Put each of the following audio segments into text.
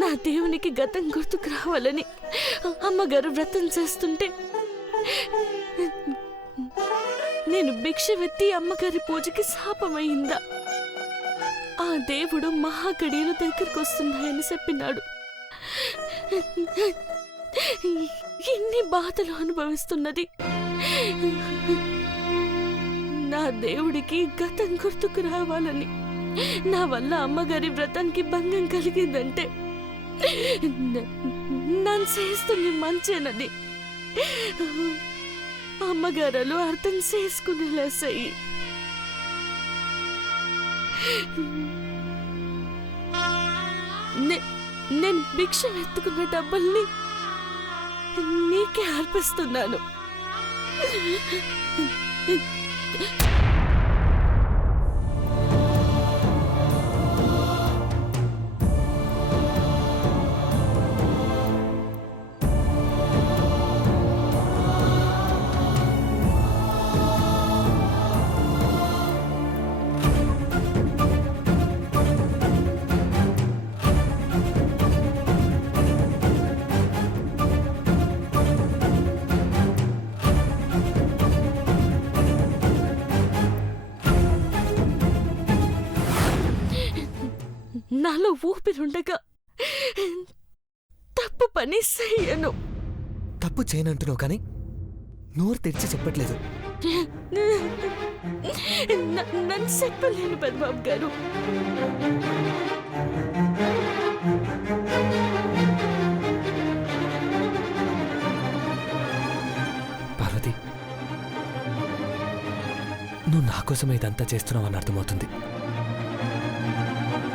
నా దేవునికి గతం గుర్తుకు రావాలని అమ్మగారు వ్రతం చేస్తుంటే నేను భిక్ష వెత్తి అమ్మగారి పూజకి శాపమైందా? ఆ దేవుడు మహాగడియలు దగ్గరకు వస్తున్నాయని చెప్పినాడు. ఎన్ని బాధలు అనుభవిస్తున్నది. నా దేవుడికి గతం గుర్తుకు రావాలని, నా వల్ల అమ్మగారి వ్రతానికి భంగం కలిగిందంటే నన్ను చేస్తుంది మంచేనని అమ్మగారు అర్థం చేసుకునేలా సయ్యి. నేను భిక్ష ఎత్తుకున్న డబ్బుల్ని నీకే అర్పిస్తున్నాను. నాలో ఊపిరుండగా తప్పు పని చెయ్యను. తప్పు చేయనంటున్నావు కానీ నోరు తెరిచి చెప్పట్లేదు. నన్ను చెప్పలేను పెద్దబాబు గారు. పార్వతి, నువ్వు నా కోసం ఇదంతా చేస్తున్నావు అని అర్థమవుతుంది.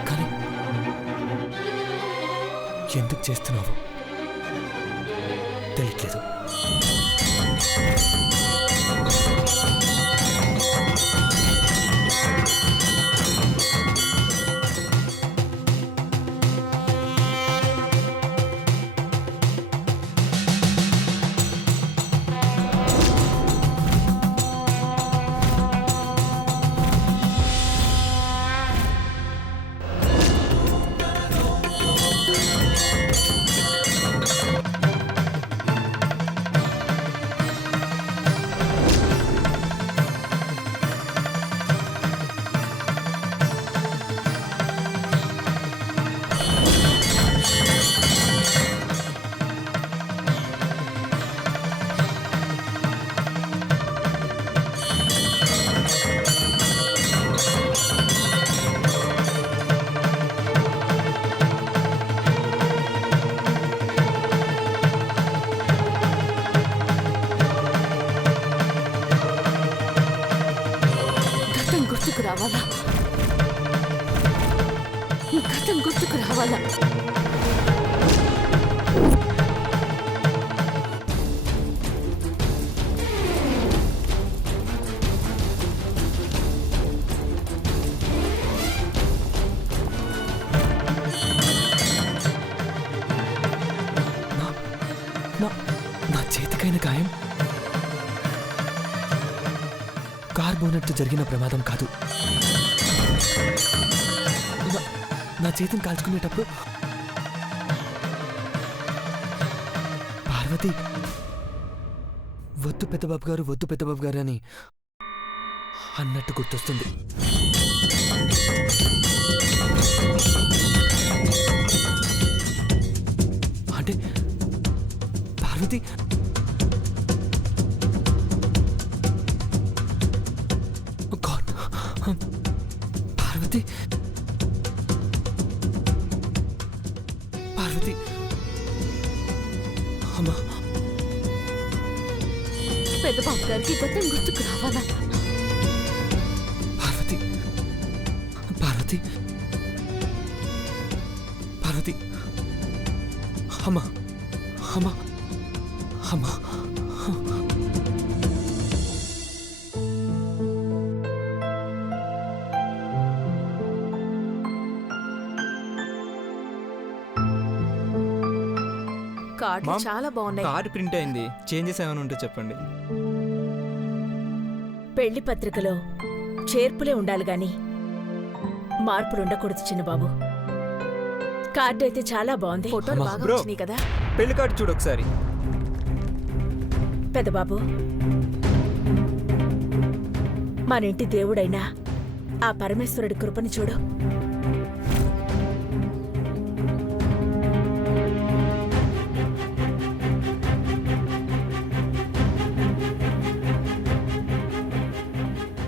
కానీ ఎందుకు చేస్తున్నావు తెలియట్లేదు. రావాలా? గతం గుర్తుకు రావాలా? నా చేతికైన గాయం కార్ బోనెట్ జరిగిన ప్రమాదం కాదు. నా చేతిని కాల్చుకునేటప్పుడు పార్వతి వద్దు పెద్దబాబు గారు, వద్దు పెద్దబాబు గారు అని అన్నట్టు గుర్తొస్తుంది. అంటే పార్వతి పార్వతి పార్వతి అమ్మా, పెద్దబాబు గారికి గతం గుర్తుకు రావాలా? పార్వతి పార్వతి పార్వతి అమ్మా అమ్మా అమ్మా కార్డులు మామ్, చాలా బాగున్నాయి. కార్డు ప్రింట్ అయింది, చేంజెస్ ఏమైనా ఉంటే చెప్పండి. పెళ్లి పత్రికలో చేర్పులే ఉండాలి గాని మార్పులుండకూడదు చిన్నబాబు. కార్డు అయితే చాలా బాగుంది. ఫోటోలు బాగా బ్రో. వచ్చినాయి కదా పెళ్లి కార్డు చూడు ఒకసారి. పెద్దబాబు. మన ఇంటి దేవుడైనా ఆ పరమేశ్వరుడి కృపని చూడు.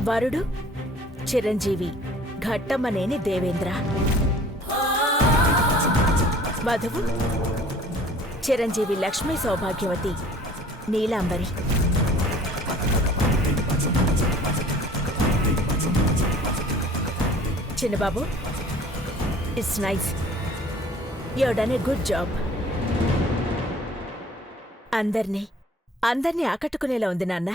వరుడు చిరంజీవి ఘట్టమనేని దేవేంద్ర, వధువు చిరంజీవి లక్ష్మీ సౌభాగ్యవతి Neelambari. Chinnababu, it's nice, you done a good job. అందర్నీ ఆకట్టుకునేలా ఉంది నాన్న.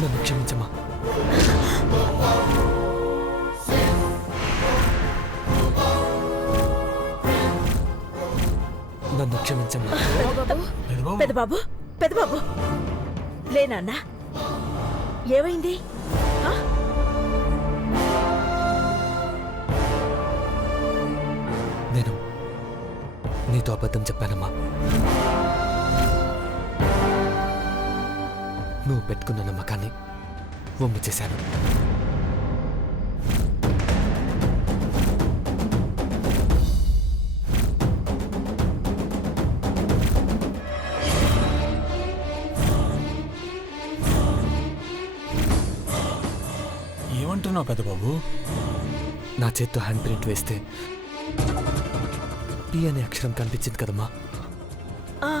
నన్ను క్షమించమ్మా. నన్ను క్షమించమ్మా. పెద్దబాబు, పెద్దబాబు, లేనన్నా, ఏమైంది? ఆ? నేను నీతో అబద్ధం చెప్పానమ్మా. నువ్వు పెట్టుకున్న నమ్మకాన్ని వమ్ము చేశాను. ఏమంటున్నావు పెద్దబాబు? నా చేత్తో హ్యాండ్ ప్రింట్ వేస్తే పి అనే అక్షరం కనిపించింది కదమ్మా. ఆ,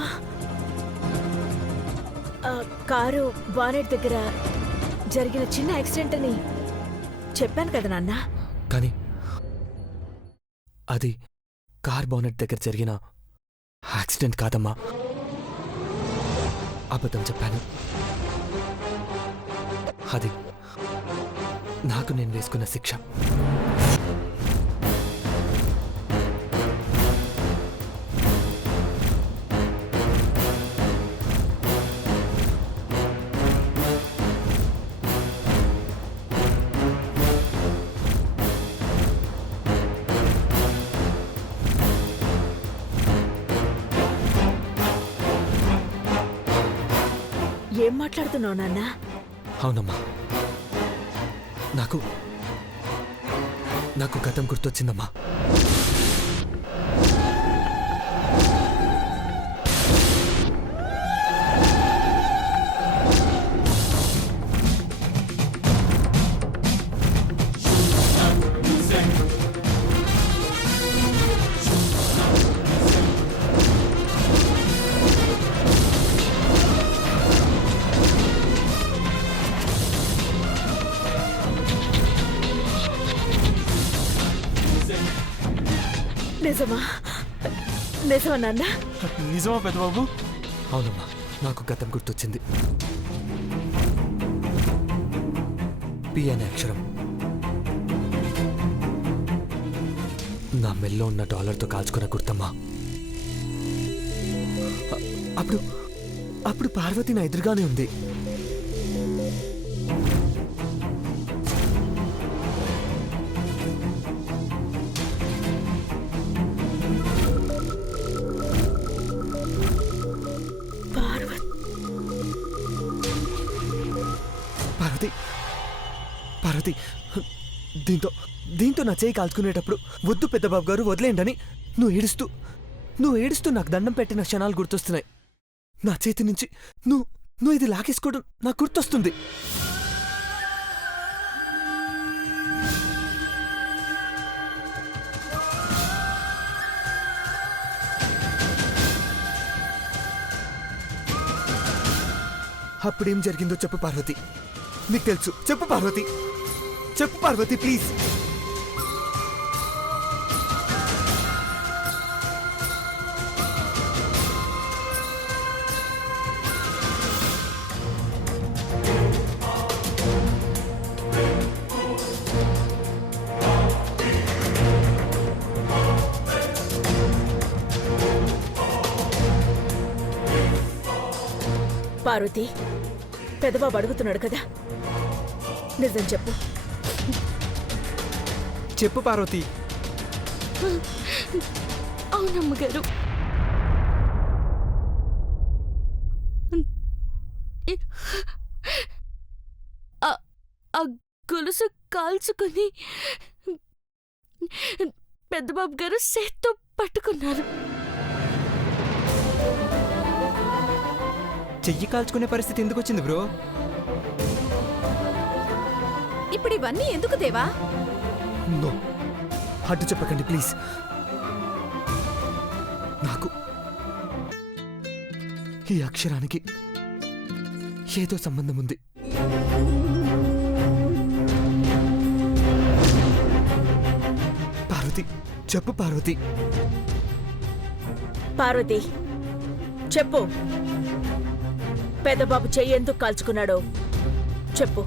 ఆ, కారు బానెట్ దగ్గర జరిగిన చిన్న యాక్సిడెంట్ అని చెప్పాను కదా నాన్న. కానీ అది కార్ బానెట్ దగ్గర జరిగిన యాక్సిడెంట్ కాదమ్మా. అబద్ధం చెప్పాను. అది నాకు నేను వేసుకున్న శిక్ష. ఏం మాట్లాడుతున్నావు నాన్న? అవునమ్మా, నాకు గతం గుర్తొచ్చిందమ్మా. నిజమా? నిజమా నాన్న? నిజమా పెద్దబాబు? అవునమ్మా, నాకు గతం గుర్తొచ్చింది. పి అనే అక్షరం నా మెల్లో ఉన్న డాలర్తో కాల్చుకున్న గుర్తమ్మా. అప్పుడు పార్వతి నా ఎదురుగానే ఉంది. పార్వతి, దీంతో నా చేయి కాల్చుకునేటప్పుడు వద్దు పెద్దబాబు గారు వదిలేండని నువ్వు ఏడుస్తూ నాకు దండం పెట్టిన క్షణాలు గుర్తొస్తున్నాయి. నా చేతి నుంచి నువ్వు ఇది లాగేసుకోవడం నాకు గుర్తొస్తుంది. అప్పుడేం జరిగిందో చెప్పు పార్వతి. నీకు తెలుసు, చెప్పు పార్వతి, చెప్పు పార్వతి ప్లీజ్. పార్వతి, పెదబాబు అడుగుతున్నాడు కదా, నిజం చెప్పు. చెప్పు పార్వతి. అవునమ్మగారు. ఆ గొలుసు కాల్చుకొని పెద్దబాబు గారు చేత్తో పట్టుకున్నారు. చెయ్యి కాల్చుకునే పరిస్థితి ఎందుకు వచ్చింది బ్రో? ఇప్పుడు ఇవన్నీ ఎందుకు దేవా? నో, అడ్డు చెప్పకండి ప్లీజ్. నాకు ఈ అక్షరానికి ఏదో సంబంధం ఉంది. పార్వతి, చెప్పు పార్వతి. పార్వతి, చెప్పు. పెద్దబాబు చెయ్యి ఎందుకు కాల్చుకున్నాడో చెప్పు.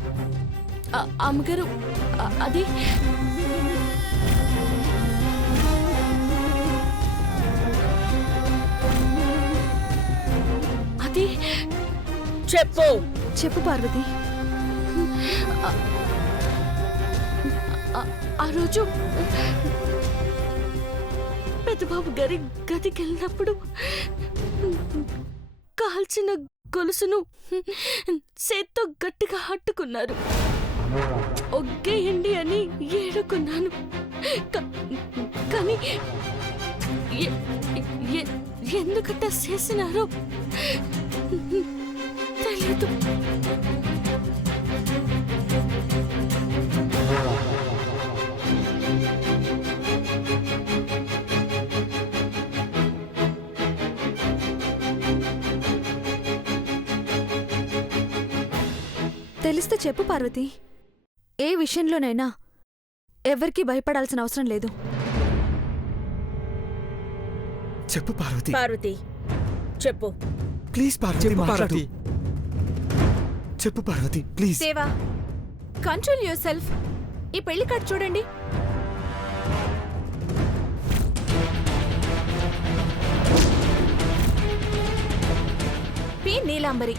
అమ్మగారు, అది అది చెప్పు. చెప్పు పార్వతి. ఆ రోజు పెద్దబాబు గారి గదికి వెళ్ళినప్పుడు కాల్చిన గొలుసును చేత్తో గట్టిగా హట్టుకున్నారు. ఒగ్గేయండి అని ఏడుకున్నాను. కానీ ఎందుకట్ట చేసినారో తెలీదు. తెలిస్తే చెప్పు పార్వతి. ఏ విషయంలోనైనా ఎవరికీ భయపడాల్సిన అవసరం లేదు. చెప్పు పార్వతి. పార్వతి, చెప్పు. ప్లీజ్ పార్వతి, చెప్పు మాట్లాడు. పార్వతి. చెప్పు పార్వతి ప్లీజ్. దేవా, కంట్రోల్ యువర్ సెల్ఫ్. ఈ పెళ్లి కార్డు చూడండి. పి నీలాంబరి.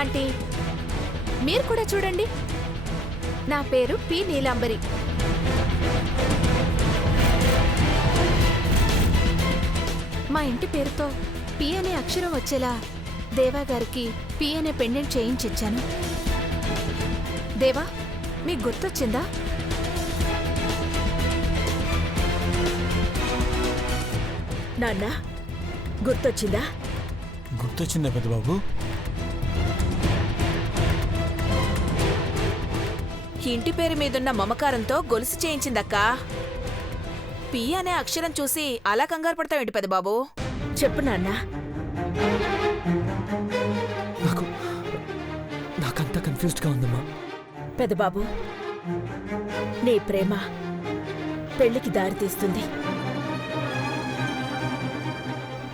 ఆంటీ, మీరు కూడా చూడండి. నా పేరు పి నీలాంబరి. మా ఇంటి పేరుతో పి అనే అక్షరం వచ్చేలా దేవా గారికి పి అనే పెండెంట్ చేయించిచ్చాను. దేవా, మీకు గుర్తొచ్చిందా? నాన్న, గుర్తొచ్చిందా? గుర్తొచ్చిందా పెద్దబాబు? ఇంటి పేరు మీదున్న మమకారంతో గొలుసు చేయించిందక్కా. పి అనే అక్షరం చూసి అలా కంగారు పడతావేంటి పెద్దబాబు? చెప్పు నాన్న. నాకంతా కన్ఫ్యూజ్డ్గా ఉందమ్మా. పెద్దబాబు, నీ ప్రేమ పెళ్లికి దారి తీస్తుంది.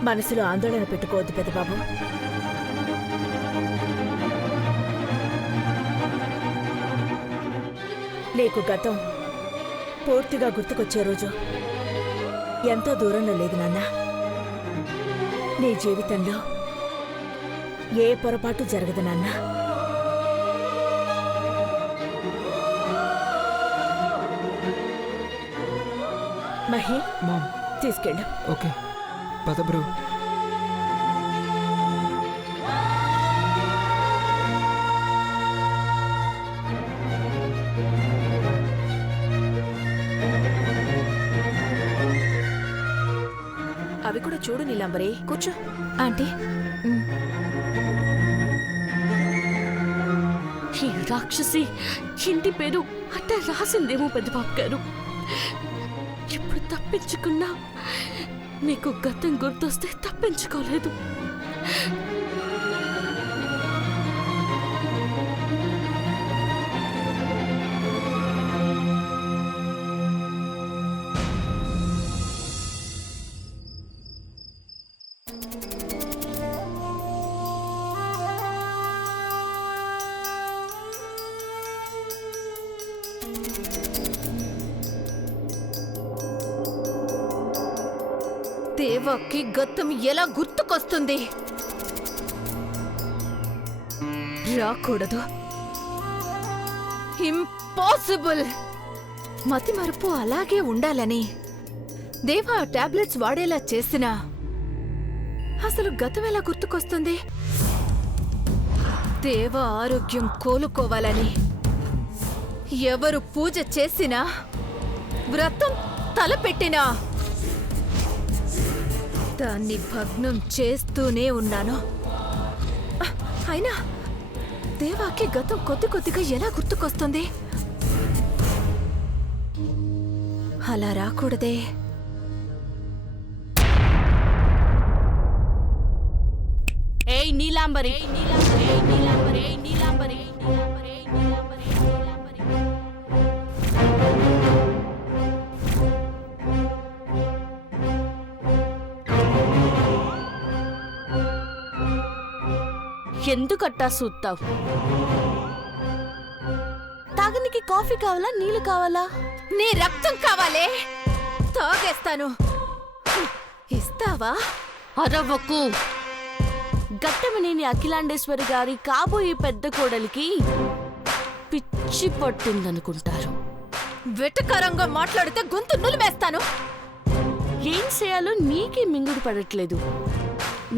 మనసులో ఆందోళన పెట్టుకోవద్దు పెద్దబాబు. నీకు గతం పూర్తిగా గుర్తుకొచ్చే రోజు ఎంతో దూరంలో లేదు నాన్న. నీ జీవితంలో ఏ పొరపాటు జరగదు నాన్న. మహి, మామ్. తీసుకెళ్ళు. ఓకే, పద బ్రో. అవి కూడా చూడు నీలాంబరి. కూర్చో. ఆంటీ, ఈ రాక్షసి ఇంటి పేరు అట్ట రాసిందేమో పెద్దబాబు గారు. ఇప్పుడు తప్పించుకున్నా మీకు గతం గుర్తొస్తే తప్పించుకోలేదు. దేవాకి గతం ఎలా గుర్తుకొస్తుంది? రాకూడదు. ఇంపాసిబుల్. మతిమరుపు అలాగే ఉండాలని దేవా టాబ్లెట్స్ వాడేలా చేసినా అసలు గతం ఎలా గుర్తుకొస్తుంది? దేవ ఆరోగ్యం కోలుకోవాలని ఎవరు పూజ చేసినా వ్రతం తలపెట్టినా దాన్ని భగ్నం చేస్తూనే ఉన్నాను. అయినా దేవాకి గతం కొద్ది కొద్దిగా ఎలా గుర్తుకొస్తుంది? అలా రాకూడదే. ఏయ్ నీలాంబరి, ఏయ్ నీలాంబరి, ఏయ్ నీలాంబరి, ఏయ్ నీలాంబరి, ఏయ్ నీలాంబరి, ఏయ్ నీలాంబరి, ఏయ్ నీలాంబరి. ఎందుకట్టా సూత్తావు? తాగనికి కాఫీ కావాలా, నీళ్ళు కావాలా? నీ రక్తం కావాలే, తాగేస్తాను. ఇస్తావా? అరవకు. గట్టమనేని అఖిలాండేశ్వరి గారి కాబోయే పెద్ద కోడలికి పిచ్చి పట్టిందనుకుంటారు. వెటకారంగా మాట్లాడితే గొంతు నులిమేస్తాను. ఏం చేయాలో నీకే మింగుడు పడట్లేదు.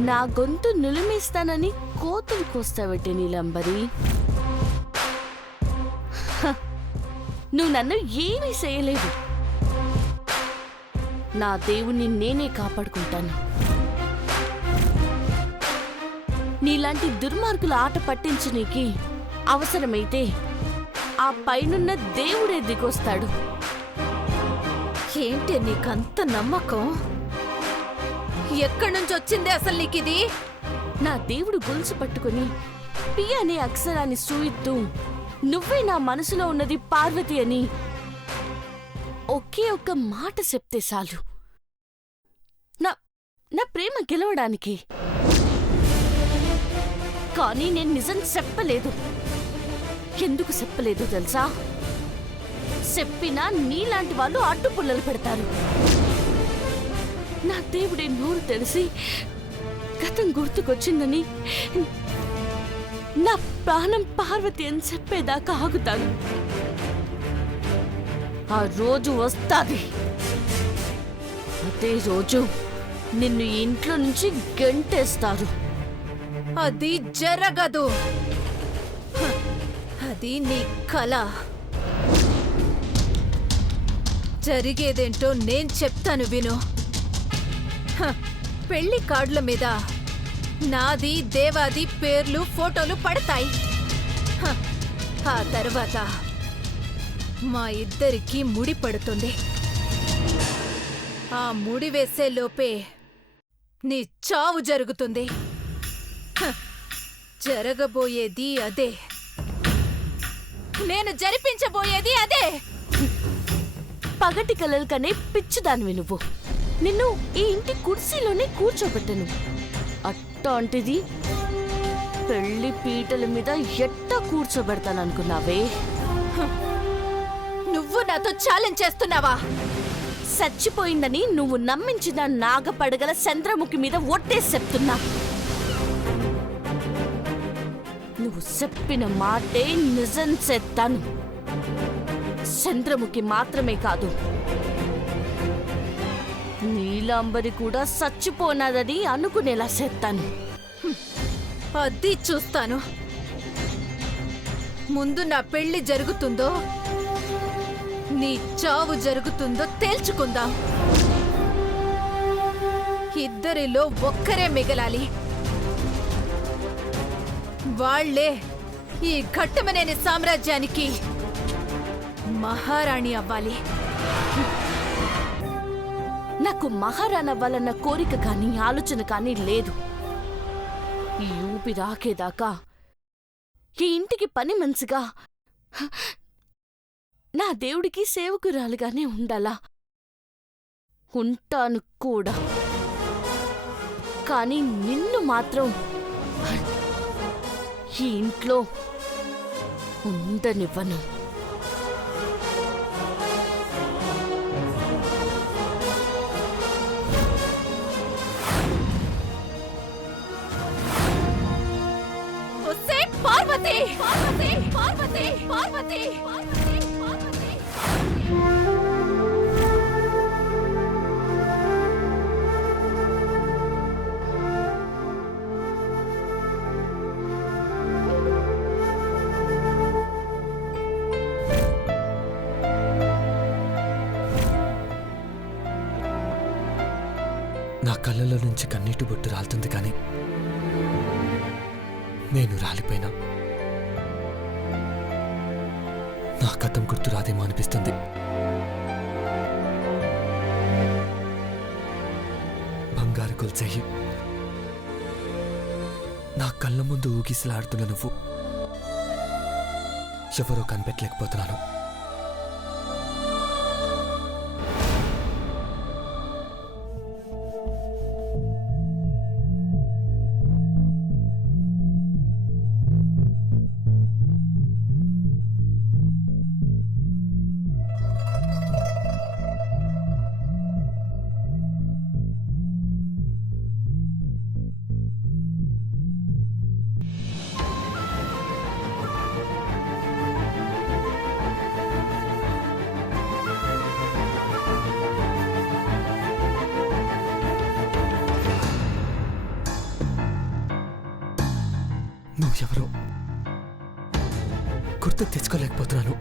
నా గొంతు నులిమేస్తానని కోతులు కోస్తావటే నీలంబరి. హ, నువ్వు నన్ను ఏమీ చేయలేదు. నా దేవుణ్ణి నేనే కాపాడుకుంటాను. నీలాంటి దుర్మార్గుల ఆట పట్టించనీకి అవసరమైతే ఆ పైనున్న దేవుడే దిగొస్తాడు. ఏంటి నీకంత నమ్మకం? ఎక్కడి నుంచి వచ్చింది అసలు నీకిది? నా దేవుడు గొలుసు పట్టుకుని పి అనే అక్షరాన్ని సూయిత్తూ నువ్వే నా మనసులో ఉన్నది పార్వతి అని ఒకే ఒక్క మాట చెప్తే చాలు నా ప్రేమ గెలవడానికి. కానీ నేను నిజం చెప్పలేదు. ఎందుకు చెప్పలేదు తెలుసా? చెప్పినా నీలాంటి వాళ్ళు అడ్డుపుల్లలు పెడతారు. నా దేవుడే నోరు తెలిసి గతం గుర్తుకొచ్చిందని నా ప్రాణం పార్వతి అని చెప్పేదాకా ఆగుతాను. ఆ రోజు వస్తాది. అదే రోజు నిన్ను ఇంట్లో నుంచి గెంటేస్తారు. అది జరగదు. హ, అది నీ కల. జరిగేదేంటో నేను చెప్తాను విను. హ, పెళ్లి కార్డుల మీద నాది దేవాది పేర్లు ఫోటోలు పడతాయి. హ, ఆ తర్వాత మా ఇద్దరికి ముడి పడుతుంది. ఆ ముడి వేసే లోపే నీ చావు జరుగుతుంది. హ, జరగబోయేది అదే. నేను జరిపించబోయేది అదే. పగటి కలలు కనే పిచ్చిదానివి నువ్వు. నిన్ను ఈ ఇంటి కుర్చీలోనే కూర్చోబెట్టను. అట్టాంటిది పెళ్లి పీటల మీద ఎట్టా కూర్చోబెడతాననుకున్నావే? నువ్వు నాతో ఛాలెంజ్ చేస్తున్నావా? చచ్చిపోయిందని నువ్వు నమ్మించిన నాగపడగల చంద్రముఖి మీద ఒట్టేసి చెప్తున్నా. నువ్వు చెప్పిన మాటే నిజం చేస్తాను. చంద్రముఖి మాత్రమే కాదు, నీలాంబరి కూడా చచ్చిపోనాదని అనుకునేలా చేస్తాను. అది చూస్తాను. ముందు నా పెళ్లి జరుగుతుందో నీ చావు జరుగుతుందో తేల్చుకుందాం. ఇద్దరిలో ఒక్కరే మిగలాలి. వాళ్లే ఈ ఘట్టమనేని సామ్రాజ్యానికి మహారాణి అవ్వాలి. నాకు మహారాణి అవ్వాలన్న కోరిక కానీ ఆలోచన కానీ లేదు. ఈ ఊపి రాకేదాకా ఈ ఇంటికి పని మంచిగా నా దేవుడికి సేవకురాలుగానే ఉండాలా. ఉంటాను కూడా. కానీ నిన్ను మాత్రం ఈ ఇంట్లో ఉండనివ్వను. ఒసే పార్వతి! పార్వతి పార్వతి పార్వతి పార్వతి పార్వతి పార్వతి నా కళ్ళలో నుంచి కన్నీటి బొట్టు రాలుతుంది కానీ నేను రాలిపోయినా నా గతం గుర్తు రాదేమో అనిపిస్తుంది. బంగారు గొలుసయ్యి నా కళ్ళ ముందు ఊగిసలాడుతున్న నువ్వు ఎవరో కనిపెట్టలేకపోతున్నాను. నువ్వెవరో గుర్తుకు తెచ్చుకోలేకపోతున్నాను.